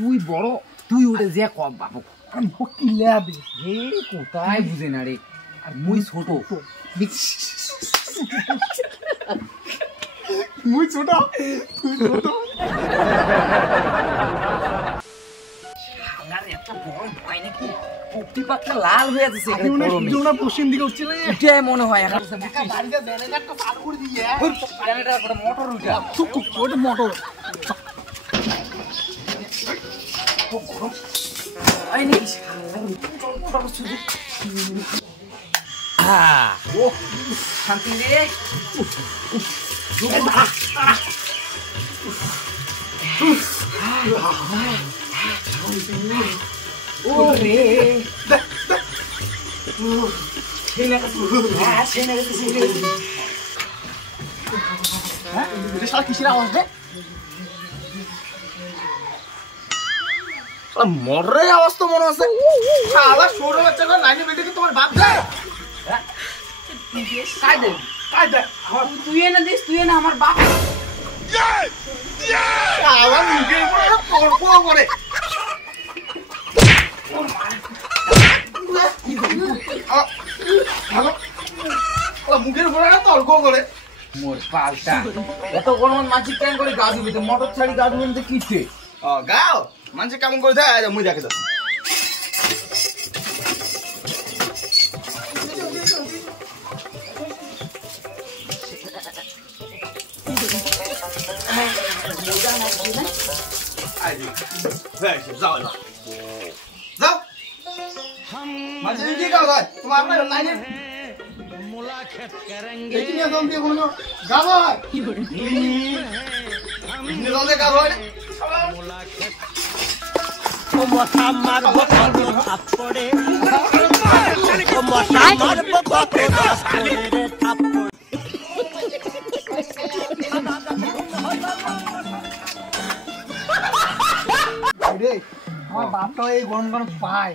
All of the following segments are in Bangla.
তুই বড়, তুই ওটা যে কম বাবু কি লেবে এ কোথায় বুঝে না রে, আর মুই ছোট। মুই ছোট, তুই ছোট। শালার এত বড় ভয় নাকি, পক্ষী পাখা লাল হয়ে যাচ্ছে এখানে গরমে। তোমরা পশ্চিম দিকে উঠছিল এটাই মনে হয় এখন বাড়িতে জেনারেটরটা চালু করে দিয়ে জেনারেটর মোটর উঠা ওটা মোটর আই নি শালার শুধু ও শান্তি রে। ও রে কিসের আওয়াজ রে? মরের আওয়াজ তো মনে হচ্ছে। শালা ছোট বাচ্চা করে লাইনে বেঁধে কি তোমার বাপ দেয়? কায়দে কায়দা তুই এনে দিস, তুই এনে আমার বাপ। শালা মুখের উপরে তর্ক করে। মুখের উপরে তর্ক করে মোর পাল্টা এত গরম মাছি কেন করে গা ধুবি, তো মোটর ছাড়ি গা ধুবেন তো কিছে গাও মানুষ কেমন করে দেয় মুই দেখে দাও। যাও যাও মাঝে কি গাও ভাই তোমার আপনার লাইনে मुलाकात करेंगे लेकिन ये जोन दिए कोनो गावा की बड़ी ने जोन दे गावा मुलाकात ओ मथा मार बकल थापड़े ओ मथा मार बकल थापड़े रे थापड़े রে আমার বাপটা এই গরম গরম পায়,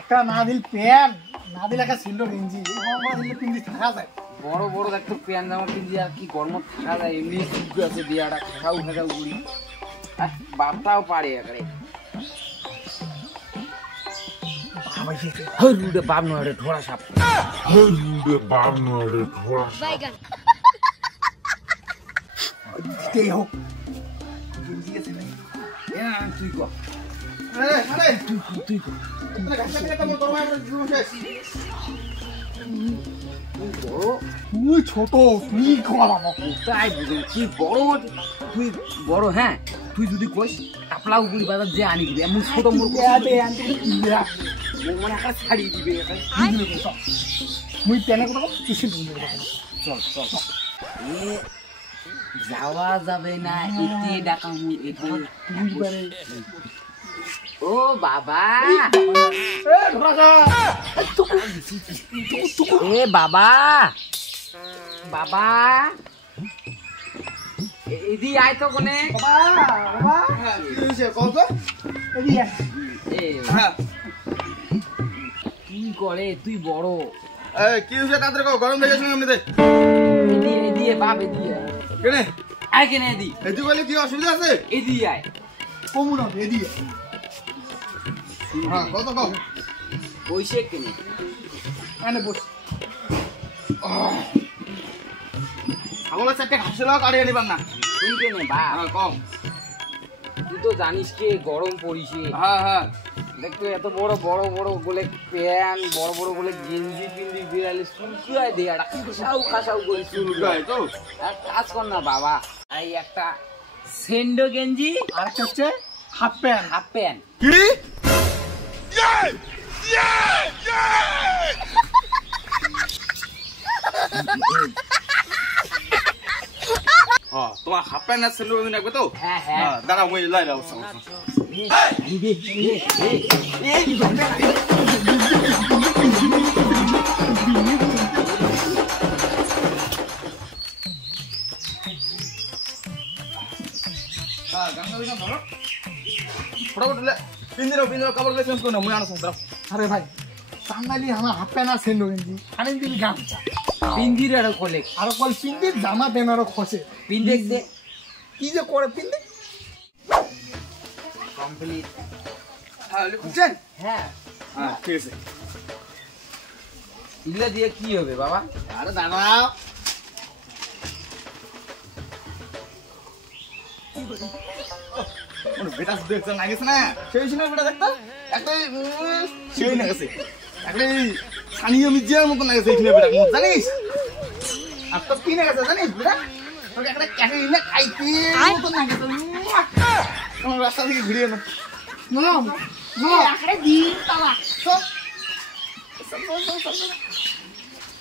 একটা না দিল প্যান না দিলে একটা ছিল গেঞ্জি, এই গরম গরম দিলে পিন্দি থাকা যায়। বড় বড় দেখতো প্যান জামা কিনছি আর কি গরম থাকা যায়, এমনি সুখ আছে বিয়াটা খাও খাও গুড়ি বাপটাও পারে একারে। রুডে বাপ নয় ঢোড়া সাপ, রুডে বাপ নয় ঢোড়া সাপ। কে হোক তুই কর তুই তুই ছোট, তুই খাওয়াবো তাই বুঝেন তুই বড়, তুই বড়। হ্যাঁ তুই যদি কইস কাপলা উগুলি বাজার যে আনি দিবি, এমন ছোট মূর্খ মানে একটা ছাড়িয়ে দিবে। মুই প্যানে কোথাও কিছু চল চল এ যাওয়া যাবে না, এতে ডাকামু এতে। ও বাবা এ বাবা বাবা এদি আয় তো কোনে কি করে তুই বড় কি হয়েছে তাদের গরম লেগেছিল এমনিতে এদিয়ে বাপ এদিয়ে কেনে আয় কেনে এদি এদি বলে কি অসুবিধা আছে? এদিয়ে আয় কমুন এদিকে। হ্যাঁ কত কম বইসে কেনে এনে বস। ছাগলের চারটে ঘাসের কাটিয়ে নিবাম না তুই কেনে বা কম। তুই তো জানিস কে গরম পড়িছে। হ্যাঁ হ্যাঁ দেখতো এত বড় বড় বড় বলে প্যান, বড় বড় বলে গেঞ্জি পিন্দি বিড়ালে চুলকায় দিয়ে একটা খাসাও খাসাও করে চুলকায় তো। আর কাজ কর না বাবা, এই একটা সেন্ডো গেঞ্জি আর একটা হচ্ছে হাফ প্যান্ট। হাফ প্যান্ট কি তোমার হাফ প্যান্ট আর সেন্ডো লাগবে তো? হ্যাঁ হ্যাঁ দাঁড়া মই লাই লাও আরে ভাই চাঙ্গালি আমার হাফ প্যান্ট আর সেন্ডো গেঞ্জি আনেন দিবি গামছা পিন্দির আরো খোলে আর কল পিন্দির জামা প্যান্ট আরো খসে পিন্দেক দে কি যে করে পিন্দি কমপ্লিট। হ্যাঁ লিখছেন? হ্যাঁ, হ্যাঁ ঠিক আছে। এগুলা দিয়ে কি হবে বাবা? আরে দাঁড়াও, বেটা দেখছেন না গেছে না সেই সময় বেটা দেখতো একটা সেই না গেছে একটা স্থানীয় মির্জার মতো না গেছে এইখানে বেটা জানিস। আর তো কি না গেছে জানিস বেটা, তোকে একটা ক্যাফে না খাইতে মতো না গেছে। আমার রাস্তা থেকে ঘুরিয়ে না একটা দিন তালা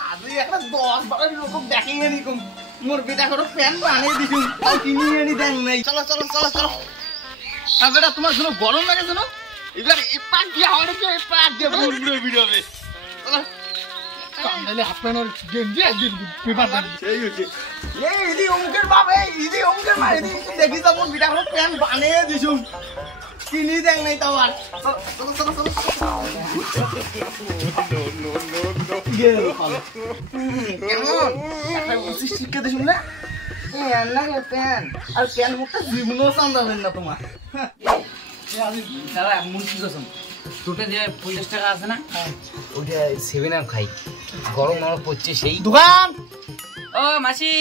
আজই একটা 10-12 লোক দেখিয়ে নি কম মোর বেটা করে প্যান বানিয়ে দিছুন আর কিনিয়ে নি দেন নাই। চলো চলো চলো চলো। আর বেটা তোমার জন্য গরম লাগে জানো, এবার এপাক দিয়ে হাওড়ে যে এপাক দিয়ে ঘুরে ভিড়বে। চলো কামলে আপনার গেঞ্জি একদিন পেপার দেন সেই হচ্ছে এই ইদি অমুকের বাপ, এই ইদি অমুকের মা, ইদি দেখি তো মোর বেটা করে প্যান বানিয়ে দিছুন কিনি দেন নাই তাও। আর চলো চলো চলো কেমন একটা উচিত শিক্ষা দিছুন না প্যান আর প্যান মুখটা জীবনও চান্দাবেন না তোমার। দাদা মুরগি কসম তোটা যে 50 টাকা আছে না, ওটা 7 আপ খাই, গরম গরম পড়ছে সেই দোকান। ও মাসি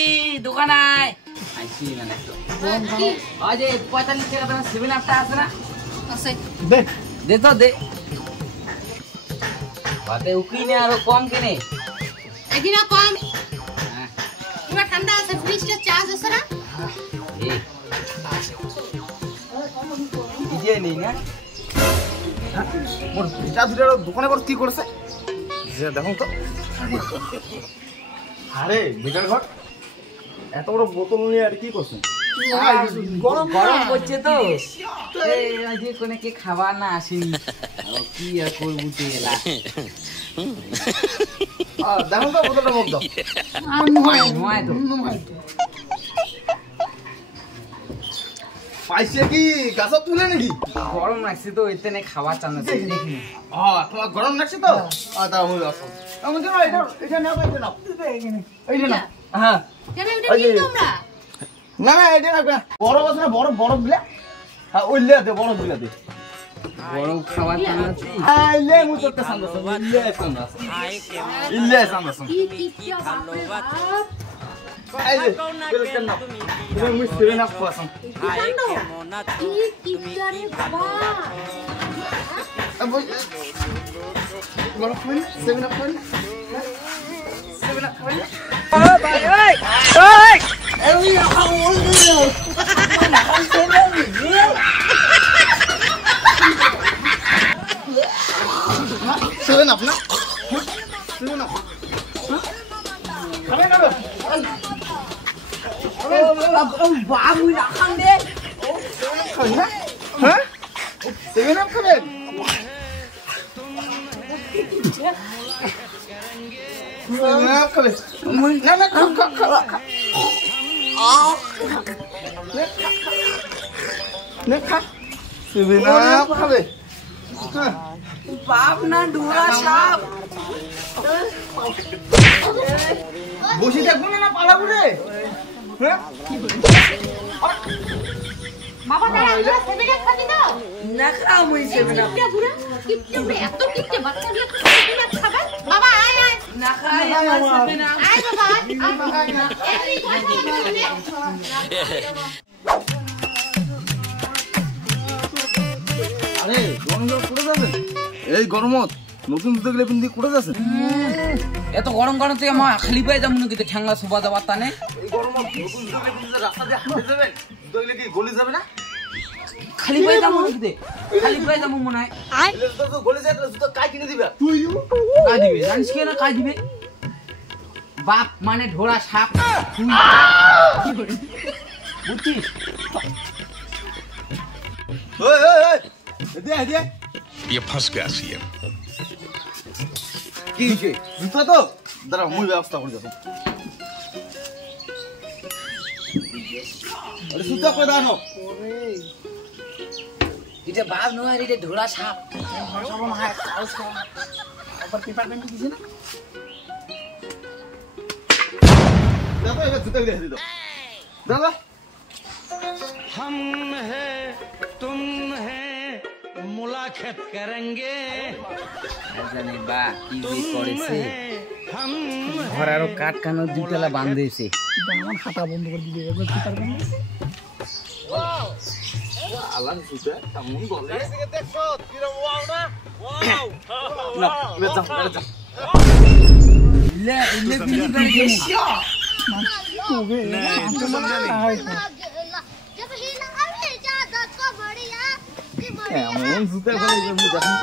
দোকান আয়। মাসি মানে তো আজ 45 টাকা দাম 7 আপটা আছে না, আছে দে দে তো দে। বাতে উকিনে আরো কম কিনে। এদিনও কম হ্যাঁ পুরো ঠান্ডা আছে, ফ্রিজটা চার্জ আছে না? এই ইজে নেই না মোর বেটা দুটো দোকানে করে কি করছে যে দেখো তো। আরে বেটার ঘর এত বড় বোতল নিয়ে আর কি করছেন? গরম গরম পড়ছে তো এই আজ কোনে কি খাবার না আসেনি, আর কি আর করবো তে এলা। দেখো তো বোতলটা মুখ দাও। আর নয় নয় তো পাইছে কি গাছ তুলে নাকি? গরম লাগছে তো এতে নে খাবার চান্না দেখি তোমার গরম লাগছে তো দাও মুই আসো আমি কেন এটা এটা নাও এটা নাও এইটা না। হ্যাঁ কেন এটা এই যে- নিয়ে তোমরা না না এটা না বড় আছে না, বড় বড় দিলে হ্যাঁ ওই লে দে, বড় দিলে দে। গরম খাবার চান্না আইলে মুই তোকে সান্দাস ইল্লে সান্দাস ইল্লে সান্দাস কি কিপটা বাপরে বাপ এই যে কেন না তুমি মুই সেরে না পাসম। কাণ্ড কি কিপটা রে বাবা বড় কোন সেভেন আপ কোন সেভেন আপ কোন সেভেন আপ না সেভেন আপ খাবে না বাবু রাখান দে। হ্যাঁ সেভেন আপ খাবেন? খাবে না না খা সেভেন আপ খাবে। বাপ না ডোরা সাপ। বসে থাকবো না পালাবো রে। হ্যাঁ বাবা দাঁড়া তোরা সেভেন আপ খাবি না? না খাও মুই সেবে না। কিপটা বুড়া কিপটা বুড়া এত কিপটা বাচ্চা গুলো সেভেন আপ খাবে? বাবা আয় আয় না খাই আমার সেবে না। আয় বাবা আয় এই কথা বলতে আরে গরম করে যাবেন এই গরমত নতুন জুতো গেলে পিন্দি করে যাচ্ছেন। এত গরম গরম থেকে মা খালি পাই যাবো নাকি ঠ্যাংলা সোবা দাবার তানে। এই গরমত নতুন জুতো গেলে পিন্দি রাস্তা দিয়ে হাঁটতে যাবেন, জুতো গেলে কি গলি যাবে না? খালি পাই যাবো নাকি খালি পাই যাবো মনে হয়। জুতো তো গলি যায় তাহলে জুতো কাই কিনে দিবে তুই? কাজ দিবে জানিস কি না কাজ দিবে? বাপ মানে ঢোরা সাপ তুই বুঝছিস? ওই ওই ওই দে দে ये फंस गया सीएम। কি হইছে জুতো তো দাঁড়া মুই ব্যবস্থা করে যাবো। আরে জুতো কই দাও এটা বাপ নয় এটা ঢোরা সাপ। আবার পেপার পেন দিছে না দাও এবার জুতো দিয়ে দিও দাও हम है तुम है मुलाकात करेंगे জানি বা কি যে করেছে ঘর আরো কাট কানো দুইতলা বাঁধেছে আমার হাতা বন্ধ করে দিবে এবার কি পারবে না আলান সুতা কেমন বলে देखो तेरा वाओ ना वाओ না বেজা বেজা ইলে বিলি করে গেছি তোবে जब ही ना अभी ज्यादा को बढ़िया कि কেমন সুতা ফেলে মু দেখুন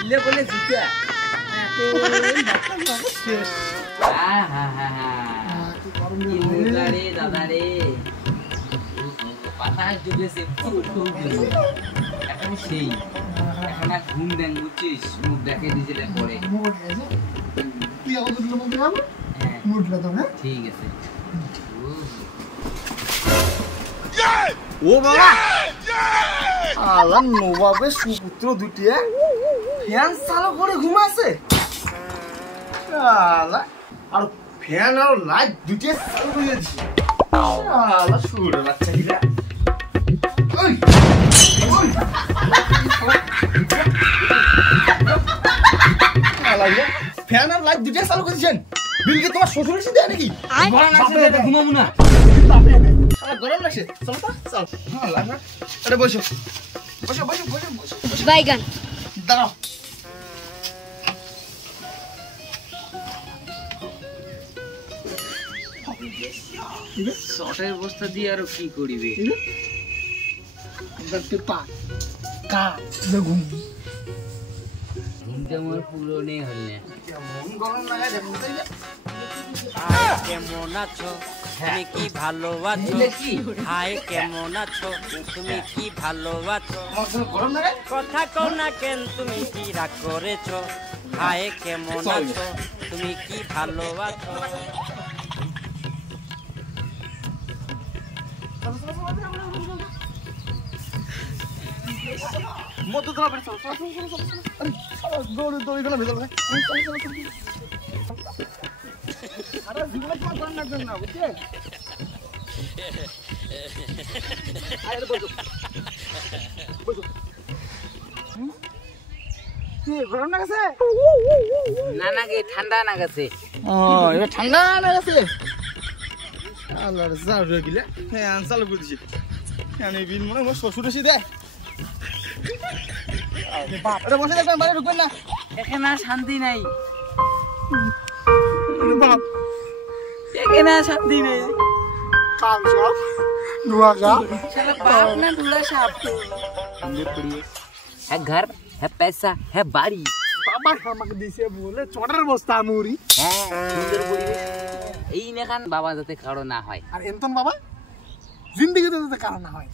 ইলে বলে সুতা রে দাদা রে পাতা ডুবেছে এখন সেই এখন আর ঘুম দেন বুঝছিস মুখ দেখে দিয়েছে পরে তুই আমাকে দুটো মধ্যে যাবো হ্যাঁ মুটলে তো না ঠিক আছে ও বাবা আলাম নবাবের সুপুত্র দুটিয়ে ফ্যান চালু করে ঘুমাচ্ছে আলা আর ফ্যান আর লাইট দুটিয়ে চালু করে দিয়েছি আলা শুরু বাচ্চা কিরা ওই ওই আলা ফ্যান আর লাইট দুটিয়ে চালু করে দিয়েছেন বিলকে তোমার শ্বশুর এসে দেয় নাকি গরম লাগছে ঘুমাবো না গরম লাগছে চলো তো চল আলা আরে বসো বসো বসো বসো বসো बैगन দাঁড়াও শর্টের বস্তা দিয়ে আরো কি করিবে ঘুমতে আমার পুরো নেই হল না কেমন গরম লাগে দেখুন তো হাই কেমন আছো তুমি কি ভালো আছো দিলে কি হাই কেমন আছো তুমি কি ভালো আছো আমার তো গরম লাগে কথা কও না কেন তুমি কি রাগ করেছো হাই কেমন আছো তুমি কি ভালো আছো মত তো হবে চল চল চল চল আরে দৌড় দৌড় গেল ভেতর আরে জীবনে তো গরম লাগবে না বুঝছে আরে বসো বসো কি গরম লাগছে না না গে ঠান্ডা না গেছে ও এটা ঠান্ডা না গেছে আল্লাহর জার হয়ে গেলে হ্যাঁ আনসাল করে দিছি আমি বিল মনে আমার শ্বশুর এসে দেয় বাপ রে বসে দেখবেন বাইরে ঢুকবেন না এখানে আর শান্তি নাই বাপ এখানে আর শান্তি নেই কাম সব নুয়াগা साला बाप ना दूल्हा साहब तो है घर है पैसा है बाड़ी বাবা আমাকে দিছে বলে চটার বস্তা মুড়ি है সুন্দর পরিবেশ এই নেখান বাবা যাতে কারো না হয় আর এনতন বাবা জিন্দেগিতে যাতে কারণ না হয়